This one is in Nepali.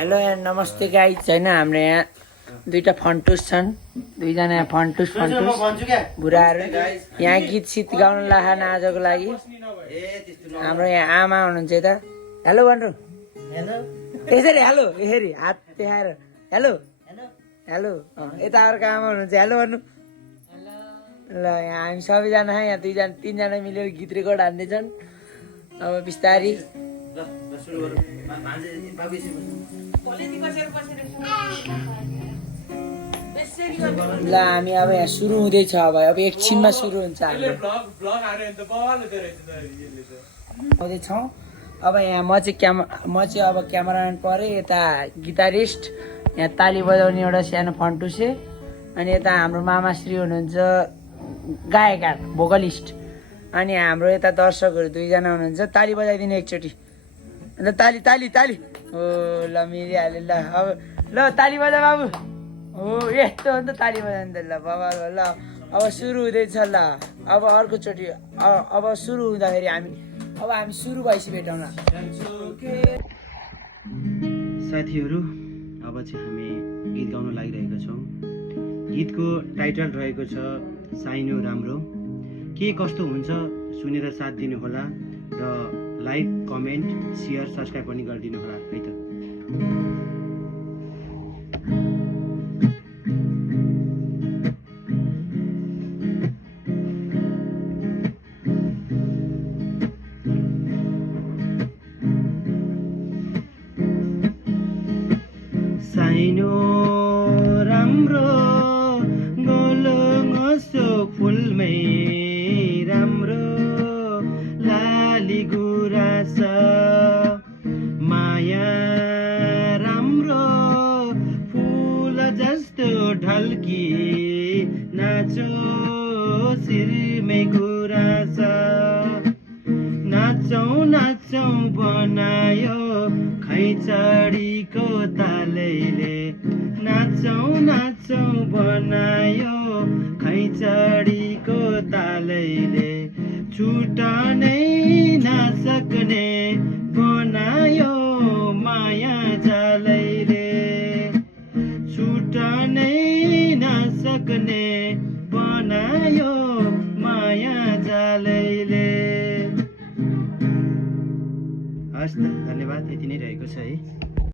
हेलो नमस्ते गाइस हैन हाम्रो यहाँ दुईटा फन्टुस छन् दुईजना यहाँ फन्टुस बुढाहरू यहाँ गीत सित गाउन लाखान आजको लागि हाम्रो यहाँ आमा हुनुहुन्छ यता हेलो भन्नु हेलो यसरी हेलो यसरी हात देखाएर हेलो हेलो यता अर्को आमा हुनुहुन्छ हेलो भन्नु ल यहाँ हामी सबैजना यहाँ दुईजना तीनजना मिलेर गीत रेकर्ड हान्दैछन् अब बिस्तारी ल हामी अब यहाँ सुरु हुँदैछ अब एकछिनमा सुरु हुन्छ आउँदैछौँ अब यहाँ म चाहिँ अब क्यामेराम्यान परेँ यता गिटारिस्ट यहाँ ताली बजाउने एउटा सानो फन्टुसे अनि यता हाम्रो मामाश्री हुनुहुन्छ गायककार भोकलिस्ट अनि हाम्रो यता दर्शकहरू दुईजना हुनुहुन्छ ताली बजाइदिने एकचोटि अन्त ताली ताली ताली हो ल मिलिहाल्यो ल अब ल ताली बजा बाबु हो यस्तो हो नि त ताली बजाउनु त ल बाबा ल अब सुरु हुँदैछ ल अब अर्कोचोटि अब सुरु हुँदाखेरि हामी सुरु भएपछि भेटौँ न साथीहरू अब चाहिँ हामी गीत गाउन लागिरहेका छौँ गीतको टाइटल रहेको छ साइनो राम्रो के कस्तो हुन्छ सुनेर साथ दिनुहोला र लाइक कमेन्ट सेयर सब्सक्राइब पनि गरिदिनु होला है त साइनो राम्रो गोलो ngosो फुलमै राम्रो लाली गुराँस माया राम्रो फुल जस्तो ढल्की नाचो शिरमै गुराँस नाचौँ नाचौँ बनायो खैँचडीको तालैले नाचौँ नाचौँ बनायो खैँचडीको तालैले छुटानै नसक्ने बनायो माया जालैले छुटानै नसक्ने बनायो माया जालैले हस् त धन्यवाद यति नै रहेको छ है